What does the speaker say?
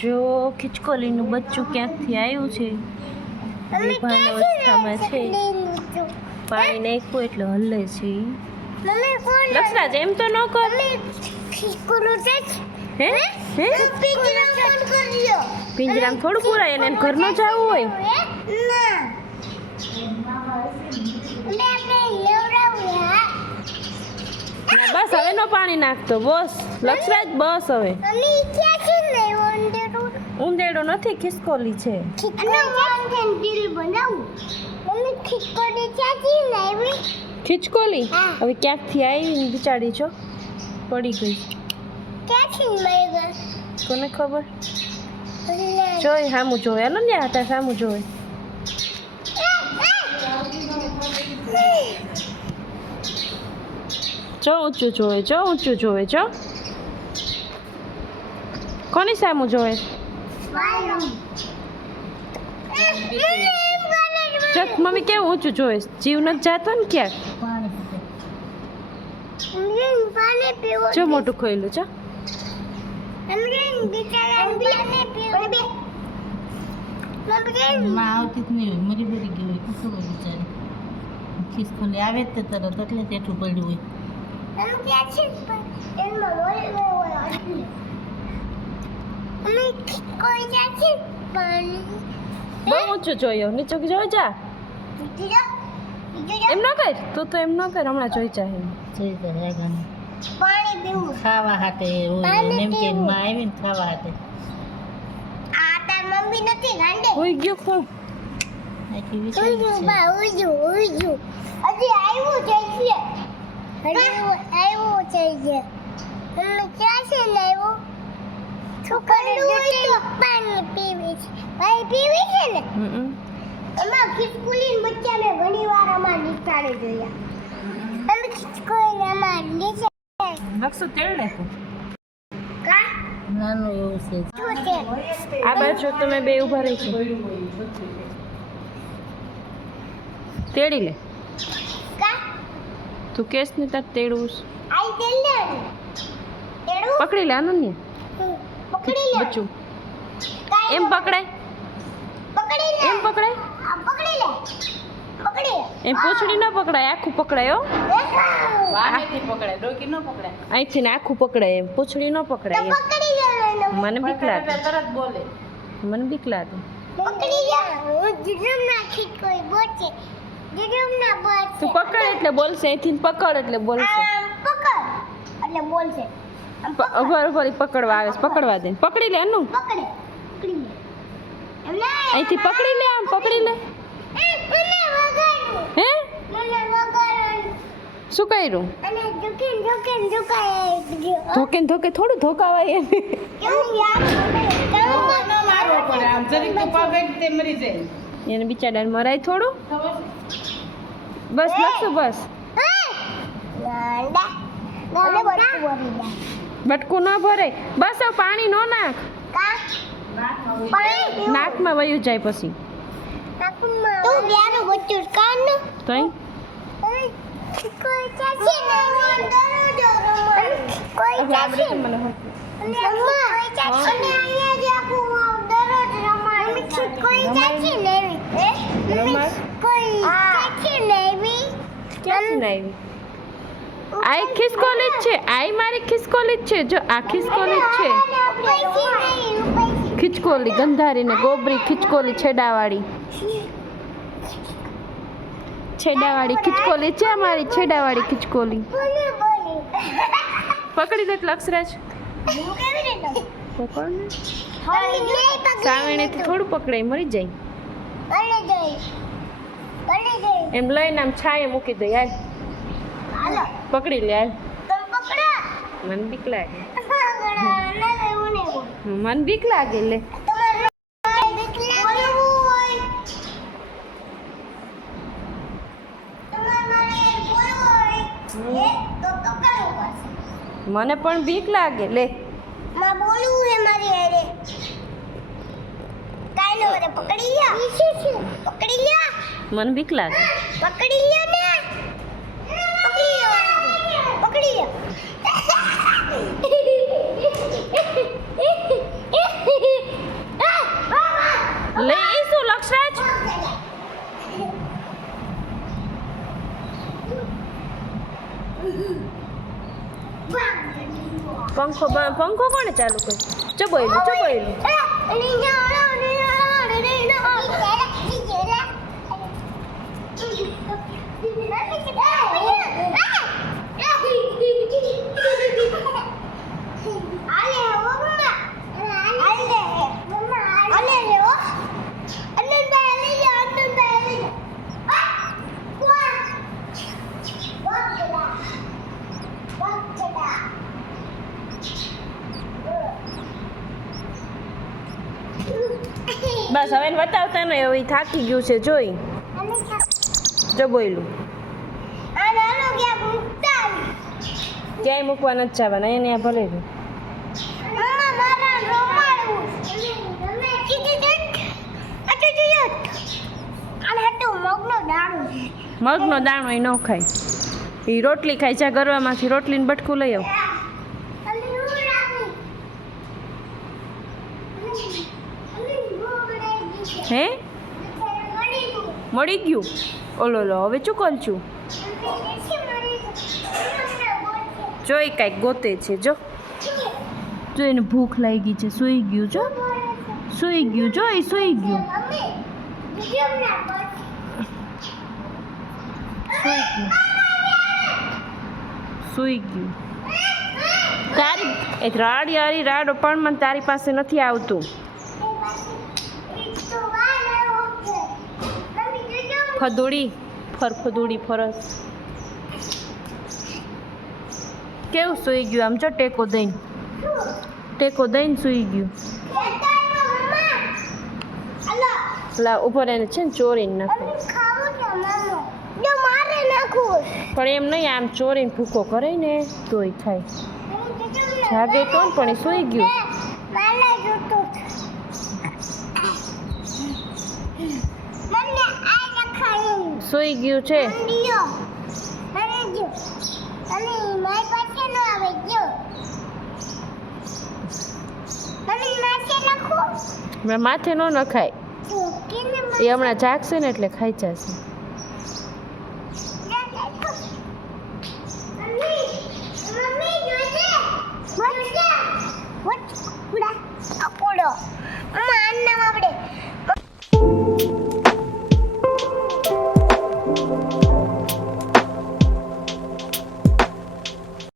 જો ખિચકોલીનું બચ્ચું ક્યાંકથી આવ્યું છે બેભાન અવસ્થામાં છે પાણી નાખ્યું એટલે હલે છે લક્ષરાજ એમ તો ન કર હે હે પિંજરામાં થોડું પુરાય એને ઘર ન જવું હોય ના બસ હવે નો પાણી નાખતો બસ લક્ષરાજ બસ હવે ઉંદેડો નથી ખિસકોલી છે ખિચકોલી હવે ક્યાંકથી આવી બિચારી છો પડી ગઈ કોને ખબર જોઈ સામું જોવે અનન્યા હતા સામું જોવે જો ઊંચું જોવે જો કોની સામું જોવે જો મમ્મી કેવું ઊંચું જોવે જીવ નથી જાતો ને ક્યાંક જો મોટું ખોયલું છો આવતી જ નહીં હોય મરી બરી ગઈ હોય કશું હોય બિચારી ખિસકોલી આવે જ તે તરત એટલે તેઠું પડ્યું હોય બહુ ઊંચું જોયો નીચે જોઈ જા એમ ન કર તું તો એમ ન કર હમણાં જોઈ જા જોઈ જાય ખાવા હાટે હોય એમ કે માં આવી ને ખાવા હાટે હોઈ ગયો કોણ આખી વિચારી લક્ષુ તેલ નાખો નાનું એવું છે આ બાજુ તમે બે ઊભા રહી છો તેડી લે તું કેસ ને તાર તેડું પકડી લે અનન્યા બચ્ચું એમ પકડાય એમ પૂંછડી ન પકડાય આખું પકડાય હો અહીંથી ને આખું પકડાય એમ પૂંછડી ન પકડાય એમ મને બીક લાગે મને બીક લાગે તું પકડ એટલે બોલશે અહીંથી પકડ એટલે બોલશે ઉભર પકડવા આવે છે પકડવા દે પકડી લે એનું અહીંથી પકડી લે આમ પકડી લે હે શું કર્યું ધોકે થોડું ધોકાવાય એને બિચારાને મરાય થોડું બસ લખશું બસ બટકું ન ભરાય બસ હવે પાણી ન નાખ નાકમાં વયું જાય પછી તઈ આ ખિસકોલી જ છે આ મારી ખિસકોલી જ છે જો આ ખિસકોલી જ છે ખિચકોલી ગંધારી ને ગોબરી ખિચકોલી છેડાવાળી ખિચકોલી છે અમારી છેડાવાળી ખિચકોલી પકડી લે લક્ષરાજ પકડ ને સાવણેથી થોડું પકડાય મરી જાય એમ લઈને આમ છાંયે મૂકી દે યાર પકડી લે યાર મને બીક લાગે મને બીક લાગે લે મને પણ બીક લાગે લે માં બોલવું હે મારી હારે કાઈ નો રે પકડી લ્યા પકડી લ્યા મને બીક લાગે પકડી લ્યા ને પકડી લ્યા પંખો કોણે ચાલુ કર્યો? ચબોયલું બસ હવે એને બતાવતા ને હવે ઈ થાકી ગયું છે જોઈ જબોયલું ક્યાંય મૂકવા નથી જવાના એને આ ભલે છે મગનો દાણો એ ન ખાય એ રોટલી ખાય છે ગરવામાંથી રોટલીને બટકું લઈ આવ હે મળી ગયું ઓલો લો હવે ચૂકલ છું જોઈ કાંઈક ગોતે છે જો એને ભૂખ લાગી છે સૂઈ ગયું જો સૂઈ ગયું સૂઈ ગયું તારી એ રાડી રાડો પણ મને તારી પાસે નથી આવતું ફદુડી ફરસ કેવું સૂઈ ગયું આમ જો ટેકો દઈને સૂઈ ગયું લા ઉપર એને છે ને ચોરીને નાખો પણ એમ નહીં આમ ચોરીને ભૂકો કરે ને તોય થાય જાગે તો પણ એ સૂઈ ગયું સૂઈ ગયું છે માથે ન નખાય એ હમણાં જાગશે ને એટલે ખાઈ જશે